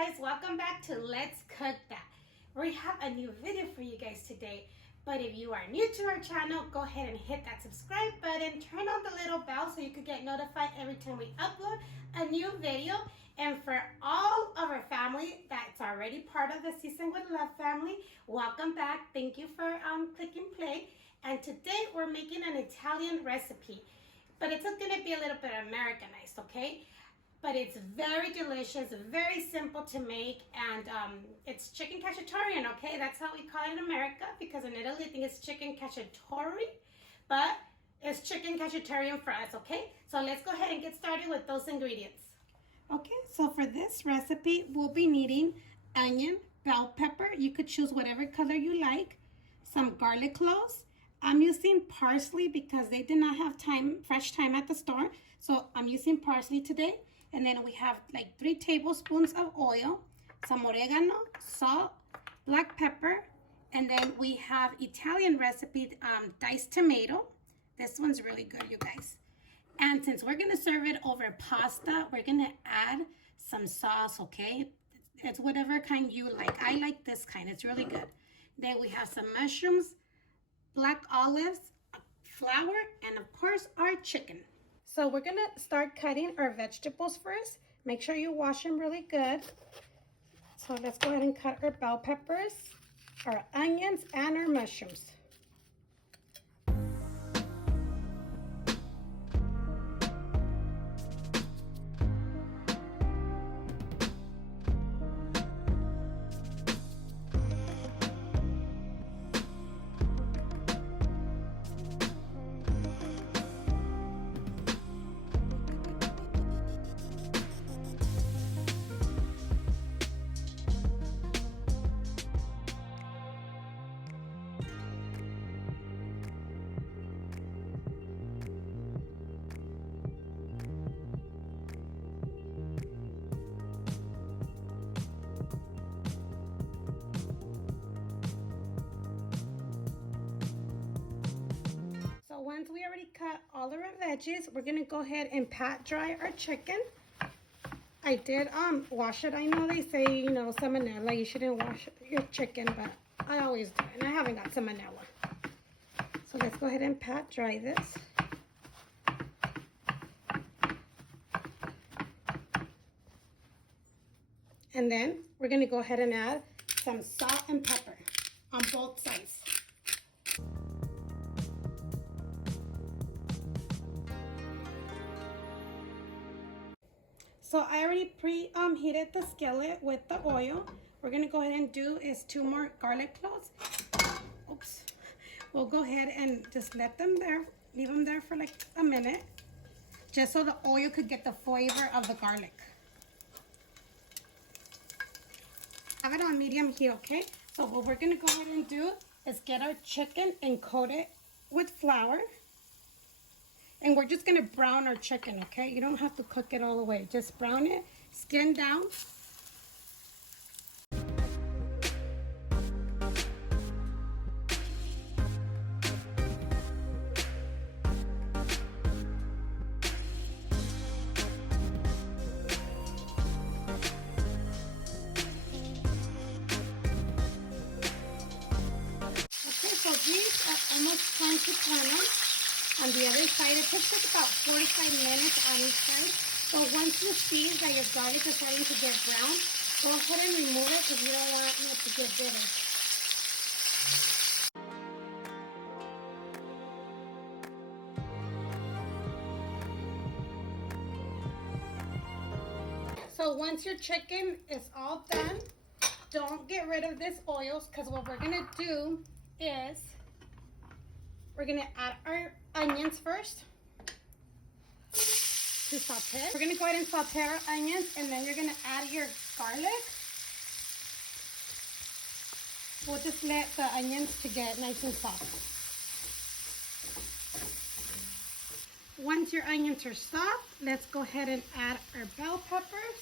guys, welcome back to Let's Cook That. We have a new video for you guys today, but if you are new to our channel, go ahead and hit that subscribe button, turn on the little bell so you can get notified every time we upload a new video. And for all of our family that's already part of the Season with Love family, welcome back. Thank you for clicking play. And today we're making an Italian recipe, but it's going to be a little bit Americanized, okay? But it's very delicious, very simple to make, and it's chicken cacciatore, okay? That's how we call it in America, because in Italy I think it's chicken cacciatore, but it's chicken cacciatore for us, okay? So let's go ahead and get started with those ingredients. Okay, so for this recipe, we'll be needing onion, bell pepper, you could choose whatever color you like, some garlic cloves. I'm using parsley because they did not have fresh thyme at the store, so I'm using parsley today. And then we have like 3 tablespoons of oil, some oregano, salt, black pepper, and then we have Italian recipe diced tomato. This one's really good, you guys. And since we're gonna serve it over pasta, we're gonna add some sauce, okay? It's whatever kind you like. I like this kind, it's really good. Then we have some mushrooms, black olives, flour, and of course our chicken. So we're gonna start cutting our vegetables first. Make sure you wash them really good. So let's go ahead and cut our bell peppers, our onions, and our mushrooms. Once we already cut all of our veggies, we're gonna go ahead and pat dry our chicken. I did wash it. I know they say, you know, salmonella, you shouldn't wash your chicken, but I always do, and I haven't got salmonella. So let's go ahead and pat dry this. And then we're gonna go ahead and add some salt and pepper on both sides. So I already preheated the skillet with the oil. We're gonna go ahead and do is 2 more garlic cloves. Oops. We'll go ahead and just let them there, leave them there for like a minute, just so the oil could get the flavor of the garlic. Have it on medium heat, okay? So what we're gonna go ahead and do is get our chicken and coat it with flour. And we're just gonna brown our chicken, okay? You don't have to cook it all the way. Just brown it, skin down. Okay, so these are almost time to turn. On the other side, it takes like about 45 minutes on each side. So once you see that your garlic is starting to get brown, go ahead and remove it because you don't want it to get bitter. So once your chicken is all done, don't get rid of this oil, because what we're gonna do is we're gonna add our onions first to saute. We're gonna go ahead and saute our onions, and then you're gonna add your garlic. We'll just let the onions to get nice and soft. Once your onions are soft, let's go ahead and add our bell peppers.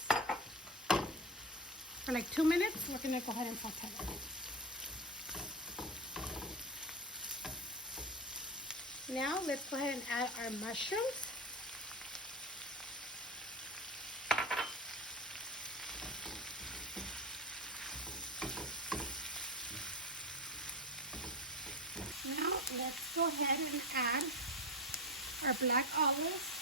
For like 2 minutes, we're gonna go ahead and saute them. Now let's go ahead and add our mushrooms. ahead and add our black olives.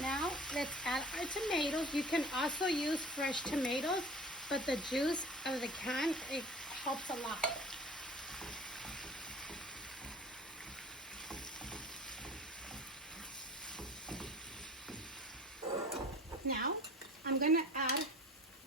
Now let's add our tomatoes. You can also use fresh tomatoes, but the juice of the can, it helps a lot. Now I'm gonna add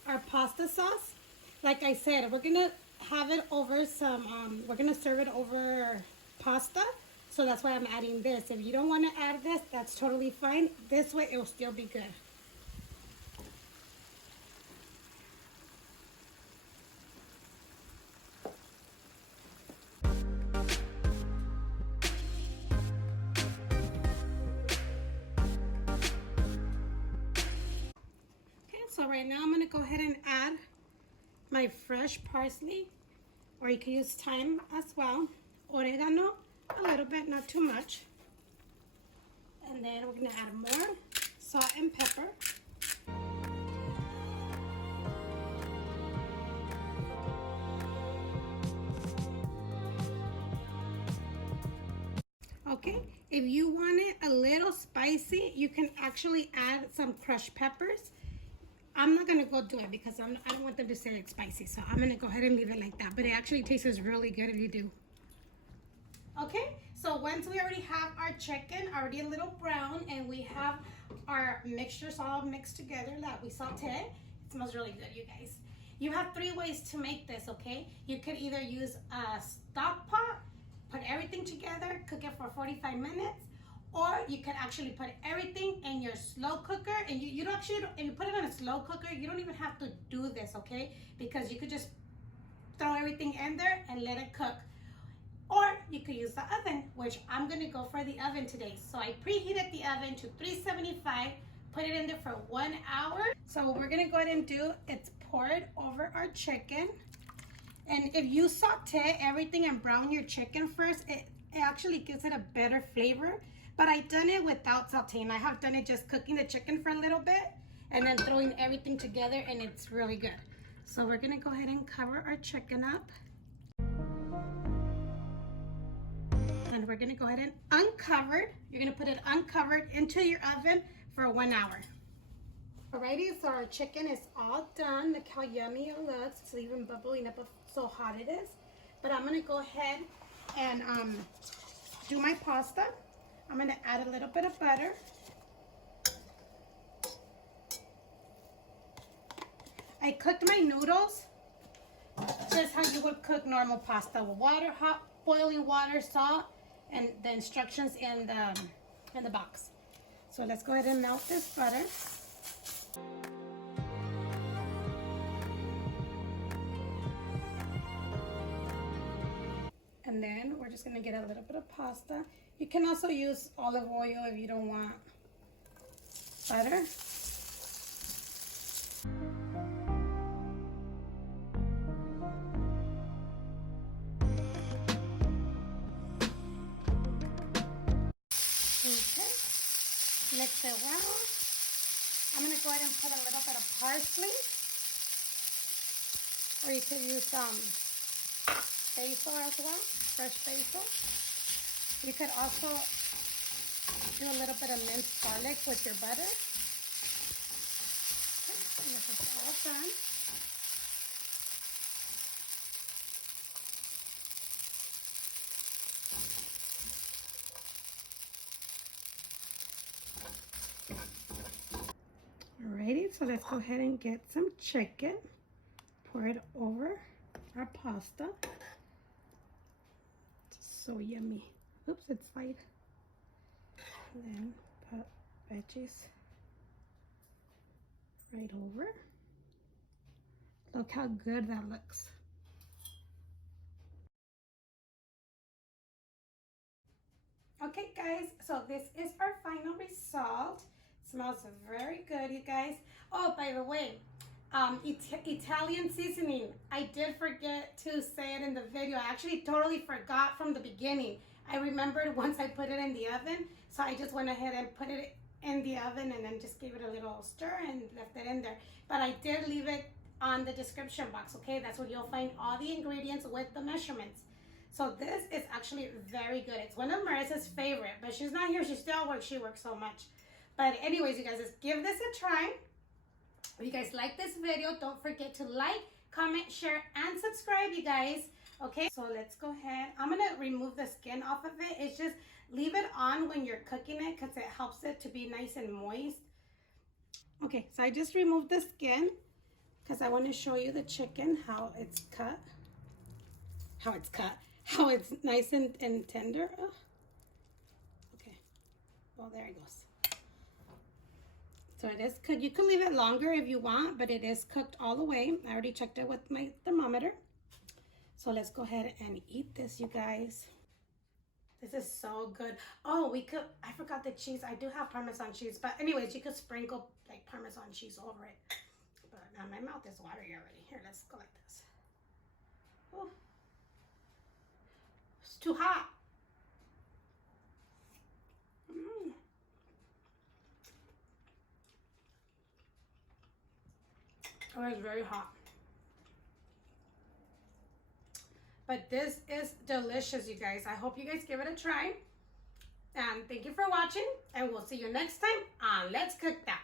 our pasta sauce. Like I said, we're gonna have it over some, we're gonna serve it over pasta. So that's why I'm adding this. If you don't want to add this, that's totally fine. This way it will still be good. Okay, so right now I'm going to go ahead and add my fresh parsley, or you can use thyme as well. Oregano, a little bit, not too much. And then we're going to add more salt and pepper. Okay, if you want it a little spicy, you can actually add some crushed peppers. I'm not going to go do it because I don't want them to say it's spicy. So I'm going to go ahead and leave it like that. But it actually tastes really good if you do. Okay, so once we already have our chicken already a little brown and we have our mixtures all mixed together that we saute, it smells really good, you guys. You have 3 ways to make this, okay? You could either use a stock pot, put everything together, cook it for 45 minutes, or you could actually put everything in your slow cooker, and you don't actually, if you put it on a slow cooker, you don't even have to do this, okay? Because you could just throw everything in there and let it cook. Or you could use the oven, which I'm gonna go for the oven today. So I preheated the oven to 375, put it in there for 1 hour. So what we're gonna go ahead and do, it's pour it over our chicken. And if you saute everything and brown your chicken first, it actually gives it a better flavor. But I done it without sauteing. I have done it just cooking the chicken for a little bit and then throwing everything together, and it's really good. So we're gonna go ahead and cover our chicken up. And we're gonna go ahead and uncover it. You're gonna put it uncovered into your oven for 1 hour. Alrighty, so our chicken is all done. Look how yummy it looks. It's even bubbling up, so hot it is. But I'm gonna go ahead and do my pasta. I'm gonna add a little bit of butter. I cooked my noodles just how you would cook normal pasta, with water, hot boiling water, salt, and the instructions in the box. So let's go ahead and melt this butter. And then we're just gonna get a little bit of pasta. You can also use olive oil if you don't want butter. Okay, mix it well. I'm gonna go ahead and put a little bit of parsley, or you could use basil as well, fresh basil. You could also do a little bit of minced garlic with your butter. Okay, this is all done. Alrighty, so let's go ahead and get some chicken. Pour it over our pasta. It's so yummy. Oops, it's light. And then put veggies right over. Look how good that looks. Okay guys, so this is our final result. It smells very good, you guys. Oh, by the way, Italian seasoning. I did forget to say it in the video. I actually totally forgot from the beginning. I remembered once I put it in the oven, so I just went ahead and put it in the oven and then just gave it a little stir and left it in there. But I did leave it on the description box, okay? That's where you'll find all the ingredients with the measurements. So this is actually very good. It's one of Marissa's favorite, but she's not here. She still works. She works so much. But anyways, you guys, just give this a try. If you guys like this video, don't forget to like, comment, share, and subscribe, you guys. Okay, so let's go ahead. I'm gonna remove the skin off of it. It's just leave it on when you're cooking it because it helps it to be nice and moist. Okay, so I just removed the skin because I want to show you the chicken, how it's cut. How it's nice and tender. Oh. Okay, well, there it goes. So it is cooked. You can leave it longer if you want, but it is cooked all the way. I already checked it with my thermometer. So let's go ahead and eat this, you guys. This is so good. Oh, I forgot the cheese. I do have Parmesan cheese, but anyways, you could sprinkle like Parmesan cheese over it. But now my mouth is watery already. Here, let's go like this. Oh, it's too hot. Oh, it's very hot. But this is delicious, you guys. I hope you guys give it a try. And thank you for watching. And we'll see you next time on Let's Cook That.